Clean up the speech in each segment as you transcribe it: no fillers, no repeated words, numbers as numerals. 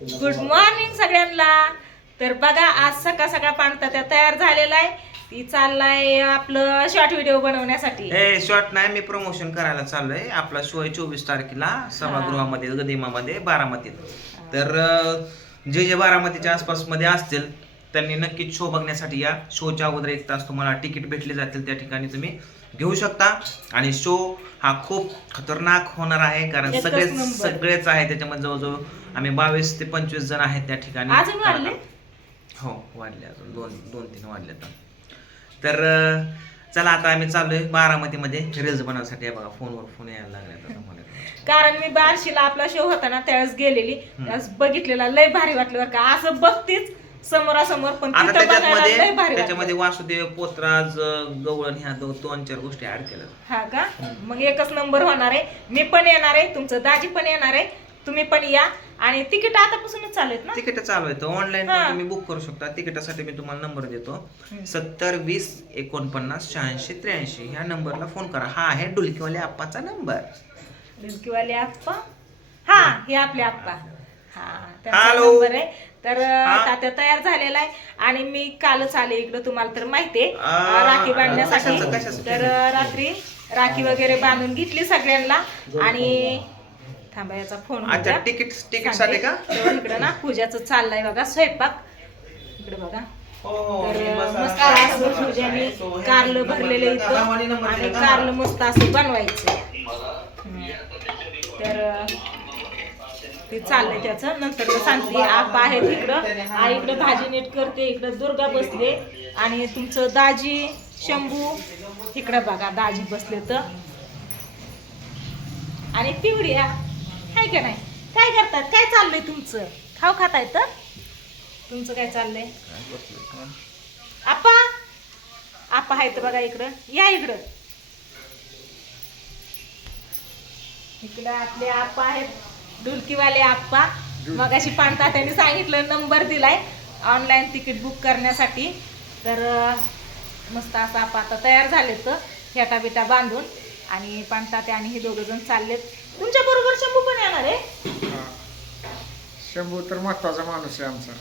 Good morning सगळ्यांना. तर बघा आज सकाळ सकाळ पाणता तयार झालेला आहे. ती चाललाय आपलं शॉर्ट व्हिडिओ बनवण्यासाठी. हे शॉर्ट नाही, मी प्रमोशन करायला चाललोय. आपला शो आहे 24 तारखेला सभागृहामध्ये गदिमामध्ये बारामतीत. तर जे जे बारामतीच्या आसपास मध्ये असतील त्यांनी नक्कीच शो बघण्यासाठी या. शोच्या अगोदर 1 तास तुम्हाला तिकीट भेटले जातील, त्या ठिकाणी तुम्ही घेऊ शकता. आणि शो हा खूप खतरनाक होणार आहे, कारण सगळेच आहे त्याच्यामध्ये. जवळजवळ आम्ही 22 ते 25 जण आहेत त्या ठिकाणी. अजून वाढले? हो वाढले, अजून 2-3 वाढले. तर चला आता आम्ही चाललोय बारामतीमध्ये रील्स बनवण्यासाठी. बघा फोनवर फोन यायला लागले. कारण मी बार्शीला आपला शो होता ना त्यावेळेस गेलेली, त्यावेळेस बघितलेला लय भारी वाटलं बरं का. असं बघतीच समोरासमोर, पण आता तिथं बघायला लय भारी वाटलं. त्याच्यामध्ये वासुदेव, पोतराज, गवळण ह्या 2-4 गोष्टी ऍड केल्या. हा का? मग एकच नंबर होणार आहे. मी पण येणार आहे, तुमचं दाजी पण येणार आहे, तुम्ही पण या. आणि तिकीट आतापासूनच चालू आहेत ना? तिकीट चालू आहेत ऑनलाईन, तुम्ही बुक करू शकता. तिकिटासाठी मी तुम्हाला नंबर देतो, 70 20 49 86 83. ह्या नंबरला फोन करा. हा आहे डुलकीवाले आप्पाचा नंबर. डुलकीवाले आप्पा, हा हे आपले आप्पा, हा त्यांचा हॅलो. नंबर आहे. तर तात्या तयार झालेला आहे. आणि मी कालच आले इकडं, तुम्हाला तर माहितीये, राखी बांधण्यासाठी. तर रात्री राखी वगैरे बांधून घेतली सगळ्यांना. आणि थांबा याचा फोन. अच्छा, तिकीट साठी का? इकडं ना पूजाचं चाललंय बघा स्वयंपाक. इकडे बघा. तर मस्त असं पूजाने कारलं भरलेलं इथं, आणि कारलं मस्त असं बनवायचं. तर ते चाललंय त्याचं, नंतर सांगते. आप आहेत इकडं, आई इकडं भाजी नीट करते, इकडं दुर्गा बसले, आणि तुमचं दाजी शंभू इकडं बघा दाजी बसले. तर आणि पिवड्या काय का नाही, काय करतात, काय चाललंय तुमचं? खाऊ खाताय तर तुमचं काय चाललंय? आप्पा, आप्पा आहेत बघा इकडं, या इकडं. इकडं आपले आप्पा आहेत, डुलकीवाले आप्पा. मगाशी पाणता त्यांनी सांगितलं, नंबर दिलाय ऑनलाईन तिकीट बुक करण्यासाठी. तर मस्त असं आप्पा आता तयार झालेत, तर फेटा बिटा बांधून. आणि पाणताते आणि हे 2 जण चाललेत. तुमच्या बरोबर शंभू पण येणार आहे? शंभू तर महत्वाचा माणूस आहे आमचा.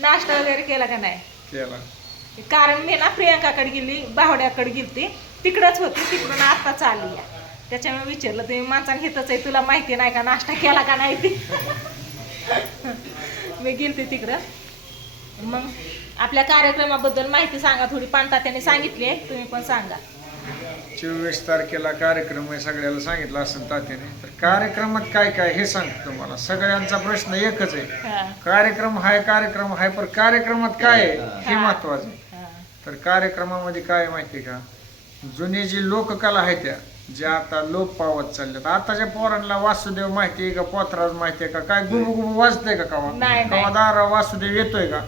नाश्ता वगैरे केला का नाही? केला. कारण मी ना प्रियंकाकडे गेली, बावड्याकडे गेली, तिकडच होती, तिकडून आता चालली. त्याच्यामुळे विचारलं, तुम्ही माणसाने हितच आहे, तुला माहिती नाही का नाश्ता केला का नाही ती? मी गेलते तिकडं. मग आपल्या कार्यक्रमाबद्दल माहिती सांगा थोडी. पाणतात्याने सांगितली आहे, तुम्ही पण सांगा. 24 तारखेला कार्यक्रम आहे, सगळ्याला सांगितलं असेल तात्याने. तर कार्यक्रमात काय काय हे सांगतो तुम्हाला. सगळ्यांचा प्रश्न एकच आहे, कार्यक्रम आहे, पण कार्यक्रमात काय आहे हे महत्वाचं आहे. तर कार्यक्रमामध्ये काय माहिती का, जुने जी लोककला आहे त्या ज्या आता लोप पावत चालल्यात. आताच्या पोरांना वासुदेव माहिती आहे का, पोतराज माहिती आहे का, काय गुबू गुबू वाजतंय का कवा दारा वासुदेव येतोय का?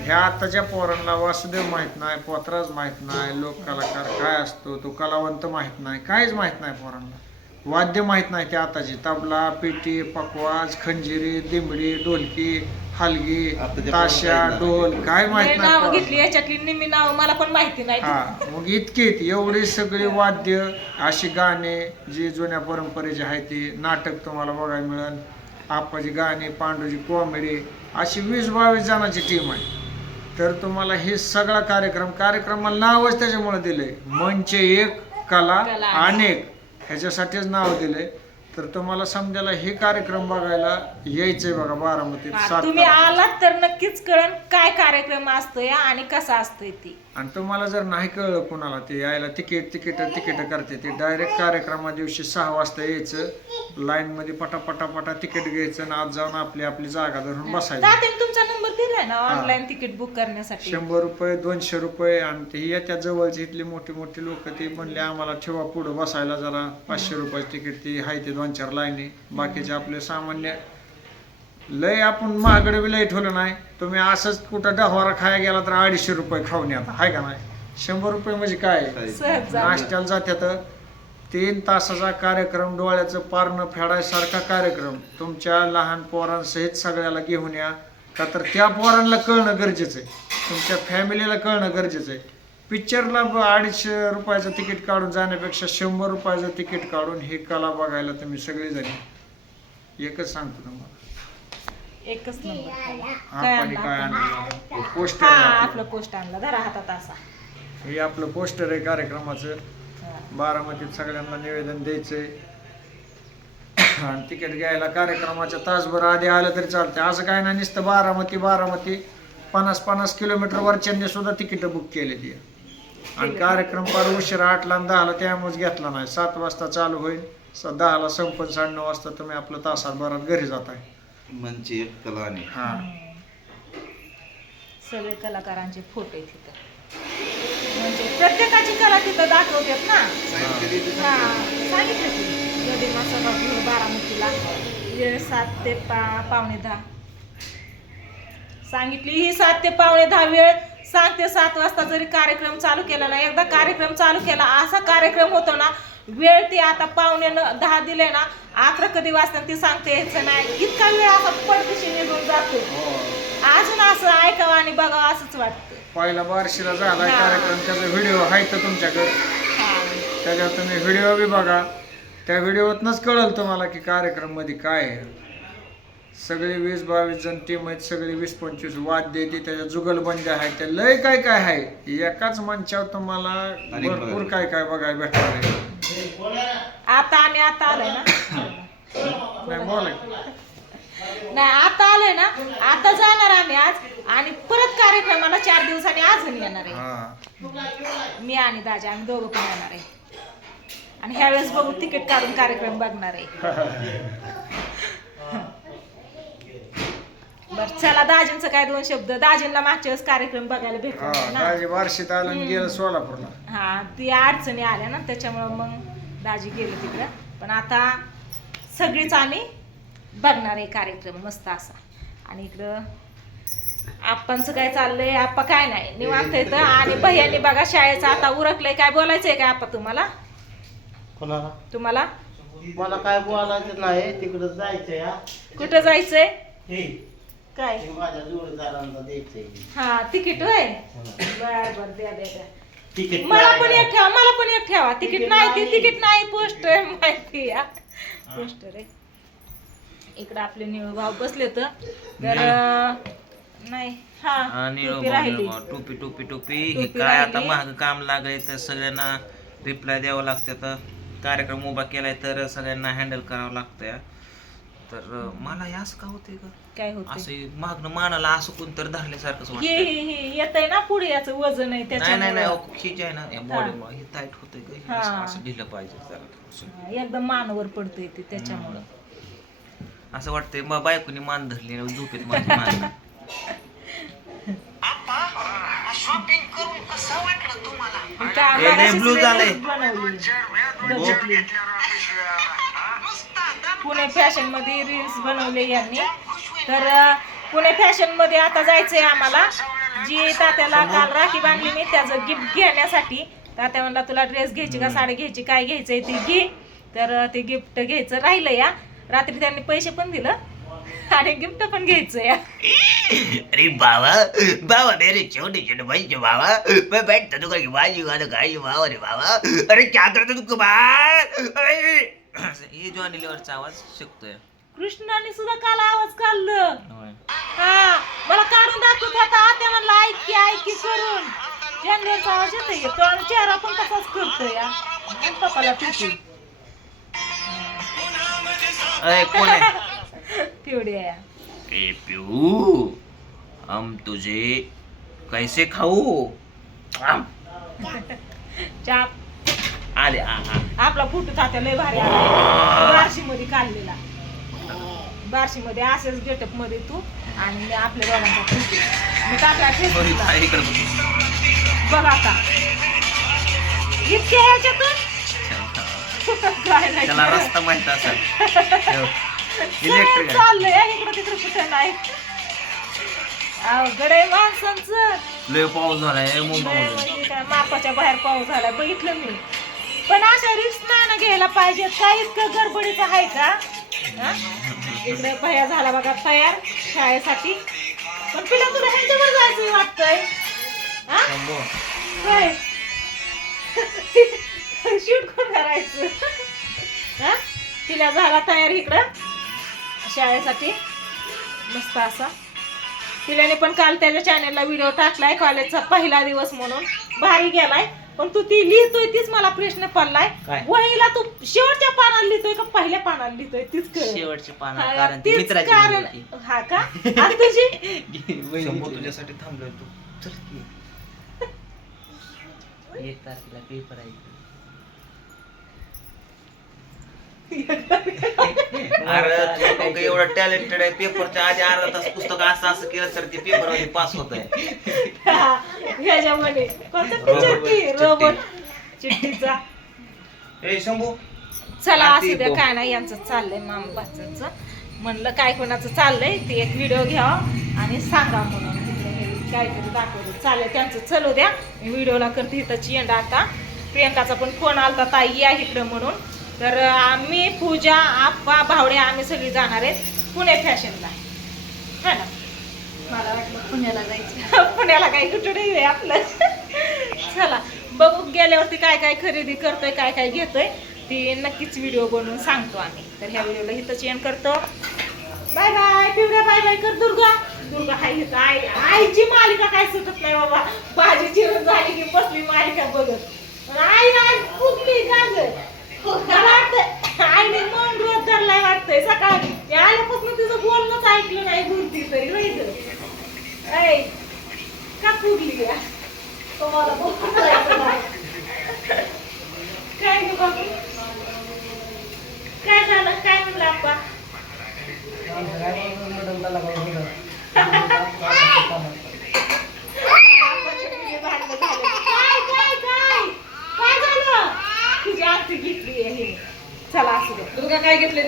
ह्या आताच्या पोरांना वासुदेव माहित नाही, पोतराज माहित नाही, लोक कलाकार काय असतो तो कलावंत माहित नाही, काहीच माहित नाही पोरांना. वाद्य माहित नाही ते आताची. तबला, पेटी, पकवाज, खंजिरी, दिमडी, ढोलकी, हलगी, ताशा, ढोल काय माहित नाव घेतली, नाही. याच्यातली निम्मी नाव मला पण माहिती नाही. हा, मग इतके एवढे सगळे वाद्य, अशी गाणे जे जुन्या परंपरेचे आहे ते. नाटक तुम्हाला बघायला मिळेल, आप्पाची गाणी, पांडूची कॉमेडी, अशी 20-22 जणांची टीम आहे. तर तुम्हाला हे सगळा कार्यक्रमाला नावच त्याच्यामुळे दिलंय, मंच एक कला अनेक, ह्याच्यासाठीच नाव दिलंय. तर तुम्हाला समजायला हे कार्यक्रम बघायला यायचंय बघा बारामतीत. तुम्ही आलात तर नक्कीच कळण काय कार्यक्रम असतोय आणि कसा असतोय ती. आणि तुम्हाला जर नाही कळलं कुणाला, ते यायला तिकीट करते ते. डायरेक्ट कार्यक्रमा दिवशी 6 वाजता यायचं, लाईन मध्ये पटापटा तिकीट घ्यायचं, आणि आज जाऊन आपली जागा धरून बसायचं. तुमचा नंबर दिलाय ना ऑनलाईन तिकीट बुक करण्यासाठी? 100 रुपये 200 रुपये. आणि ते येत्या जवळची इथली मोठी लोक ते म्हणले आम्हाला ठेवा पुढं बसायला जरा, 500 रुपयाची तिकीट ती आहे ते 2-4 लाईनी. बाकीचे आपले सामान्य लय आपण महागडे बी लय ठेवलं नाही. तुम्ही असंच कुठं डहवारा खाया गेला तर 250 रुपये खाऊन येतात, हाय का नाही? 100 रुपये म्हणजे काय, नाश्त्याला जात्यात. 3 तासाचा कार्यक्रम, डोळ्याचं पारणं फेडायसारखा कार्यक्रम. तुमच्या लहान पोरांसहित सगळ्याला घेऊन या, का तर त्या पोरांना कळणं गरजेचं आहे, तुमच्या फॅमिलीला कळणं गरजेचं आहे. पिक्चरला 250 रुपयाचं तिकीट काढून जाण्यापेक्षा 100 रुपयाचं तिकीट काढून ही कला बघायला तुम्ही सगळेजण एकच सांगतो तुम्हाला, एकच नंबर. आपण काय आणलं पोस्टर हा आहे आपलं पोस्ट आणलं धरा हातात असा. हे आपलं पोस्टर आहे कार्यक्रमाचं. हा. बारामतीत सगळ्यांना निवेदन द्यायचंय आणि तिकीट घ्यायला कार्यक्रमाच्या तासभर आधी आलं तरी चालतंय. असं काय नाही नुसतं बारामती 50 किलोमीटर वरच्यांनी सुद्धा तिकीट बुक केली ती. आणि कार्यक्रम फार उशिरा 8ला आणि 10ला त्यामुळेच घेतला नाही. 7 वाजता चालू होईल, 10ला संपून 9:30 वाजता तुम्ही आपलं तासाभरात घरी जाताय. म्हणजे कला आणि हा सगळे कलाकारांचे फोटो आहेत तिथं, म्हणजे प्रत्येकाची कला तिथं दाखवतात ना. हा सांगितलं की गदिमा सभागृह बारामतीला वेळ 7 ते पावणे 10 सांगितली. ही 7 ते पावणे 10 वेळ सांगते. 7 वाजता जरी कार्यक्रम चालू केला ना, एकदा कार्यक्रम चालू केला असा कार्यक्रम होतो ना, वेळ ती आता पावणे 10 दिले ना, 11 कधी वाजता ती सांगते यायचं नाही. इतका वेळ असा पडदिशी निघून जातो. अजून असं ऐकावं आणि बघावं असंच वाटतं. पहिला बार्शीला झालाय कार्यक्रम, त्याचा व्हिडिओ आहे तर तुमच्याकडे, त्याच्यावर तुम्ही व्हिडिओ बी बघा. त्या व्हिडिओतनंच कळेल तुम्हाला की कार्यक्रम मध्ये काय आहे. सगळे 20-22 जण टीम आहेत, सगळे 20-25 वाद्य येते, त्याच्या जुगलबंदी आहे, त्या लय काय काय आहे. एकाच मंचावर तुम्हाला भरपूर काय काय बघायला भेटणार आहे. आता आलोय ना नाही बोला नाही आता आलोय ना, आता जाणार आम्ही आज आणि परत कार्यक्रमाला 4 दिवसांनी अजून येणार आहे. हा मी आणि दाजा आम्ही दोघं पण येणार आहे आणि ह्यावेळेस बघू तिकीट काढून कार्यक्रम बघणार आहे. बर चला, दाजींचं काय 2 शब्द. दाजींना मागच्या वेळेस कार्यक्रम बघायला भेटला हा ना. दाजी बार्शीत आलं आणि गेलं सोलापूरला. हा ती अडचणी आल्या ना, त्याच्यामुळं मग दाजी गेले तिकडं. पण आता सगळीच आम्ही बघणार आहे कार्यक्रम मस्त असा. आणि इकडं आप्पांचं काय चाललंय, आप्पा काय नाही निवांत येतं. आणि भैयानी बघा शाळेचं आता उरकलंय. काय बोलायचंय काय आप्पा तुम्हाला? कोणाला? तुम्हाला मला काय बोलायचं नाही, तिकडं जायचंय. कुठं जायचंय? हे काय माझ्या जोडीदारांना द्यायचंय हा तिकीट होय. बर बर द्या द्या द्या. तिकीट. मला पण एक ठेवा, मला पण एक ठेवा. तिकीट नाही ती तिकीट नाही, पोस्टर माहिती या पोस्टर आहे. इकडं आपले निळू भाऊ बसले तर नाही. हा आणि टोपी राहिली. टोपी टोपी टोपी हे टोपी काय आता राहिली. महाग काम लागले तर सगळ्यांना रिप्लाय द्यावं लागतं. तर कार्यक्रम उभा केलाय तर सगळ्यांना हँडल करावं लागतंय. तर मला हे असं का होतंय का, काय होत असे मागणं मानाला असं कोणतरी धरल्यासारखंच हे वाटतं. हे येतंय ना पुढे, याचं वजन आहे नाही नाही नाही त्याच्यामुळे खिच आहे ना या बॉडी हे टाईट होतंय का, हे हा. असं ढिलं पाहिजे जरा थोडंसं. एकदम मानवर पडतंय ते त्याच्यामुळं. असं वाटतंय मग बायकोनी मान धरली ना झोपेत माझी मान. काय हे लय blue झालंय. बनवली. पुणे फॅशन मध्ये रील्स बनवले यांनी. तर पुणे फॅशन मध्ये आता जायचंय आम्हाला. जी तात्याला काल राखी बांधली मी त्याचं गिफ्ट घेण्यासाठी. तात्या म्हणला तुला ड्रेस घ्यायची का साडी घ्यायची, काय घ्यायचंय ते घे. तर ते गिफ्ट घ्यायचं राहिलं या. रात्री त्यांनी पैसे पण दिलं आणि गिफ्ट पण घ्यायचं या. अरे बाबा बाबा मेरे छोटे छोटे भाई के बाबा मैं बैठता तो कहीं बाजी गाना गाई बाबा रे बाबा अरे क्या करता तू कुमार हे जॉनी लिव्हरचा आवाज शिकतोय. कृष्णाने सुद्धा काल आवाज काढलं. हा मला काढून दाखवत होता. आता म्हणला ऐकी करून जनरेटचा आवाज येतोय. तो आणि चेहरा पण तसाच करतोय या. आणि पप्पाला पिटू अरे कोण आहे? पिवडी आहे. ए प्यू हम तुझे कैसे खाऊ चाप आले आपला फोटो तात्या लय भारी आला बार्शी मध्ये काढलेला. बार्शी मध्ये असेच गेटअप मध्ये तू आणि मी आपल्या दोघांचा फोटो मी टाकला फेसबुकला. इकडे बघ आता इतक्या ह्याच्यातून काय नाही त्याला रस्ता माहित असेल. सगळं चाललंय इकडं तिकडं कुठं नाही. अवघड आहे माणसांचं. लय पाऊस झालाय मुंबईमध्ये. म्हणजे काय मापाच्या बाहेर पाऊस झालाय बघितलं मी. पण अशा रिस्क नाही ना घ्यायला पाहिजे. काय इतकं गडबडीचं आहे का? हा? इकडे भया झाला बघा तयार शाळेसाठी. पण पिला तुला ह्यांच्यावर जायचं वाटतंय. हा? काय शूट कोण करायचं? हा? तिला झाला तयार इकडं शाळेसाठी मस्त असा. तिला पण काल त्याच्या चॅनेलला व्हिडिओ टाकलाय कॉलेजचा पहिला दिवस म्हणून, भारी गेलाय. पण तू ती लिहितोय तीच मला प्रश्न पडलाय, काय? वहीला तू शेवटच्या पानाला लिहितोय का पहिल्या पानाला लिहितोय तीच कळलं. शेवटची पानं हा, कारण ती तीच मित्राची कारण. मुलगी होती. हा का? आणि तुझी शंभू तुझ्यासाठी थांबलोय तू. चल की. 1 तारखेला पेपर आहे. अरे तू लोकं एवढं टॅलेंटेड आहे, पेपरच्या आधी अर्धा तास पुस्तक असं केलं तर ते पेपर मध्ये पास होत आहे. ह्याच्यामध्ये कोणतं रोबोट चिठ्ठी, चिठ्ठी. रोबोट चिठ्ठीचा. ए शंभू चला आणि असू ती द्या, बो- काय नाही यांचं चाललंय मामाचं. म्हणलं काय कोणाचं चाललंय ते एक व्हिडिओ घ्यावा आणि सांगा म्हणून काहीतरी दाखवलं. चालेल त्यांचं चलू द्या, मी व्हिडिओला करते इथंच एंड. आता प्रियंकाचा पण फोन आलता ताई या इकडं म्हणून. तर आम्ही पूजा आप्पा भावडे आम्ही सगळी जाणार आहेत पुणे फॅशनला, है ना. मला वाटलं पुण्याला जायचं. पुण्याला काही कुठं नाही आहे आपलं. चला बघू गेल्यावरती काय काय खरेदी करतोय, काय काय घेतोय ती नक्कीच व्हिडिओ बनवून सांगतो आम्ही. तर ह्या व्हिडिओला इथंच एंड करतो. बाय बाय पिवड्या, बाय बाय कर. दुर्गा, दुर्गा हाय इथं. आईची मालिका काय सुटत नाही बाबा. भाजी चिरून झाली की बसली मालिका बघत. आई आज फुगली का ग? मला वाटतं आईने मन रोज धरलाय वाटतंय. सकाळी आल्यापासून तिचं बोलणंच ऐकलं नाही बोलती तरी राहायचं. ऐ का फुगली या तुम्हाला काय ग बाबू, काय झालं? काय म्हणलं आप्पा? काय झालं? तुझी आरती घेतली आहे. चला असू दे. दुर्गा काय घेतले?